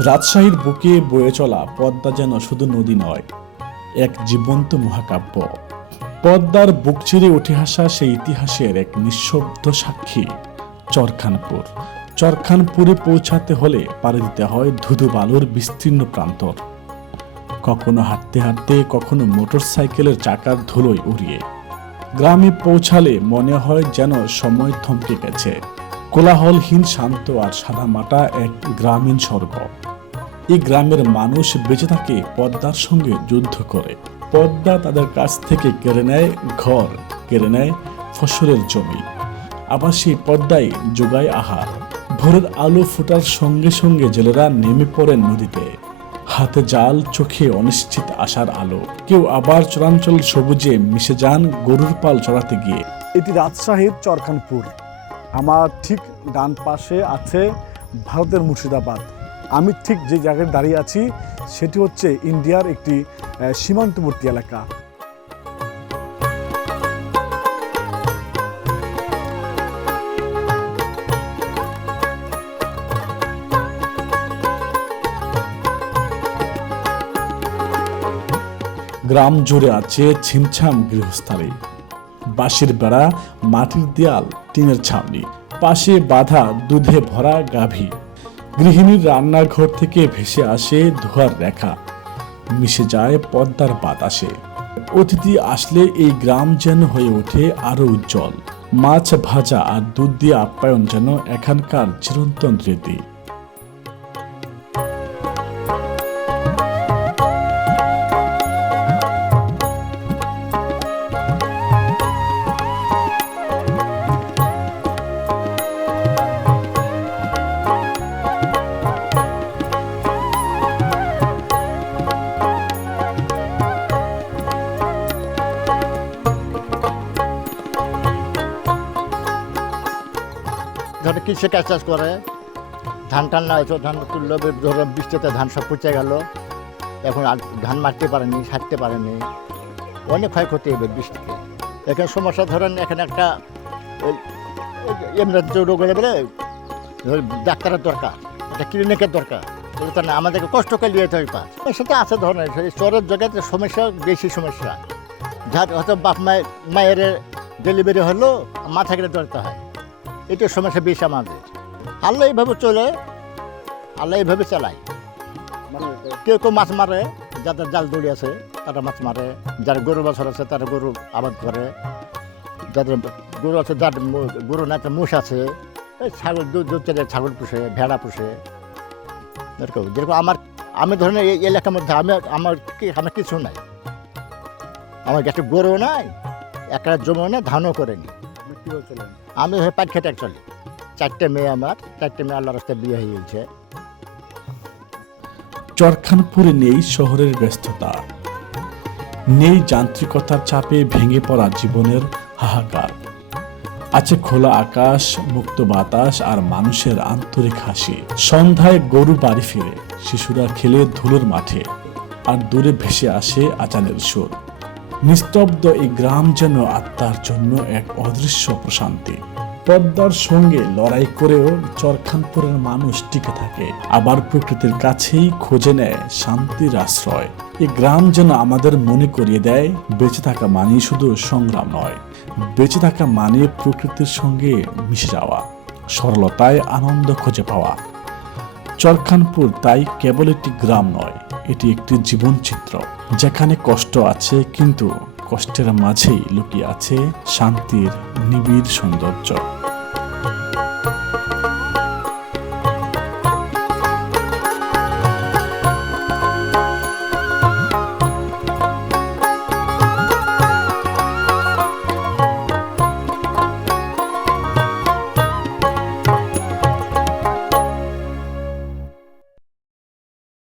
রাজশাহীর বুকে বয়ে চলা পদ্মা যেন শুধু নদী নয়, এক জীবন্ত মহাকাব্য। পদ্মার বুক চিরে উঠে আসা সেই ইতিহাসের এক নিঃশব্দ সাক্ষী, চরখানপুর। চরখানপুরে পৌঁছাতে হলে পাড়ি দিতে হয় ধুধু বালুর বিস্তীর্ণ প্রান্তর। কখনো হাঁটতে হাঁটতে, কখনো মোটরসাইকেলের চাকার ধুলোয় উড়িয়ে। গ্রামে পৌঁছালে মনে হয় যেন সময় থমকে গেছে। কোলাহলহীন, শান্ত আর সাদামাটা এক গ্রামীণ স্বর্গ। এই গ্রামের মানুষ বেঁচে থাকে পদ্মার সঙ্গে যুদ্ধ করে। পদ্মা তাদের কাছ থেকে কেড়ে নেয় ঘর, কেড়ে নেয় ফসলের জমি। আবার সেই পদ্মায় যোগায় আহার। ভোরের আলো ফোটার সঙ্গে সঙ্গে জেলেরা নেমে পড়েন নদীতে। হাতে জাল, চোখে অনিশ্চিত আশার আলো। কেউ আবার চরাঞ্চল সবুজে মিশে যান গরুর পাল চড়াতে গিয়ে। এটি রাজশাহীর চরখানপুর। আমার ঠিক ডান পাশে আছে ভারতের মুর্শিদাবাদ। আমি ঠিক যে জায়গায় দাঁড়িয়ে আছি, সেটি হচ্ছে ইন্ডিয়ার একটি সীমান্তবর্তী এলাকা। গ্রাম জুড়ে আছে ছিমছাম গৃহস্থালী। বাঁশের বেড়া, মাটির দেয়াল, টিনের ছাউনি। পাশে বাঁধা, দুধে ভরা গাভী। গৃহিণীর রান্নাঘর থেকে ভেসে আসে ধোয়ার রেখা। মিশে যায় পদ্মার বাতাসে। অতিথি আসলে এই গ্রাম যেন হয়ে ওঠে আরও উজ্জ্বল। মাছ ভাজা আর দুধ দিয়ে আপ্যায়ন যেন এখানকার চিরন্তন স্মৃতি ধরো কৃষি কাজ চাষ করে? ধান টান না হয়েছে ধান তুললো ধরো বৃষ্টিতে ধান সব পচে গেল। এখন আর ধান মারতে পারেনি, সারতে পারেনি। অনেক ক্ষয়ক্ষতি হবে বৃষ্টিতে। এখানে সমস্যা ধরেন, এখানে একটা ওই এমরাজ্য রোগ হলে বলে ডাক্তারের দরকার, একটা ক্লিনিকের দরকার। এগুলো না আমাদেরকে কষ্ট করে নিয়ে হয় পাস সেটা আছে ধরনের চরের জায়গাতে সমস্যা, বেশি সমস্যা। যার হয়তো বাপ মায়ের মায়ের ডেলিভারি হলো, মাথা কেটে ধরতে হয়। এটা সমস্যা বেশি আমাদের। আল্লাহ এইভাবে চলে আল্লাহ এইভাবে চালায়। কেউ কেউ মাছ মারে যাদের জাল দড়ি আছে তারা মাছ মারে। যার গরু বছর আছে তারা গরু আবাদ করে। যাদের গরু আছে যার গরু না একটা মুষ আছে এই ছাগল দুধ দুধ চলে ছাগল পুষে ভেড়া পুষে। এরকম যেরকম আমার আমি ধরেন এই এলাকার মধ্যে আমি আমার কি আমার কিছু নাই। আমার একটা গরু নাই একটা জমা নেই ধানও করেনি। আমি হয়ে পাট খেতে চলি চারটে মেয়ে আমার চারটে মেয়ে আল্লাহ রাস্তায় বিয়ে হয়ে গেছে। চরখানপুরে নেই শহরের ব্যস্ততা। নেই যান্ত্রিকতার চাপে ভেঙে পড়া জীবনের হাহাকার। আছে খোলা আকাশ মুক্ত বাতাস আর মানুষের আন্তরিক হাসি। সন্ধ্যায় গরু বাড়ি ফিরে শিশুরা খেলে ধুলোর মাঠে আর দূরে ভেসে আসে আচানের সুর। নিস্তব্ধ এই গ্রাম যেন আত্মার জন্য এক অদৃশ্য প্রশান্তি। পদ্মার সঙ্গে লড়াই করেও চরখানপুরের মানুষ টিকে থাকে। আবার প্রকৃতির কাছেই খুঁজে নেয় শান্তির আশ্রয়। এই গ্রাম যেন আমাদের মনে করিয়ে দেয়, বেঁচে থাকা মানে শুধু সংগ্রাম নয়। বেঁচে থাকা মানে প্রকৃতির সঙ্গে মিশে যাওয়া, সরলতায় আনন্দ খুঁজে পাওয়া। চরখানপুর তাই কেবল একটি গ্রাম নয় এটি একটি জীবনচিত্র যেখানে কষ্ট আছে কিন্তু কষ্টের মাঝেই লুকিয়ে আছে শান্তির নিবিড় সৌন্দর্য।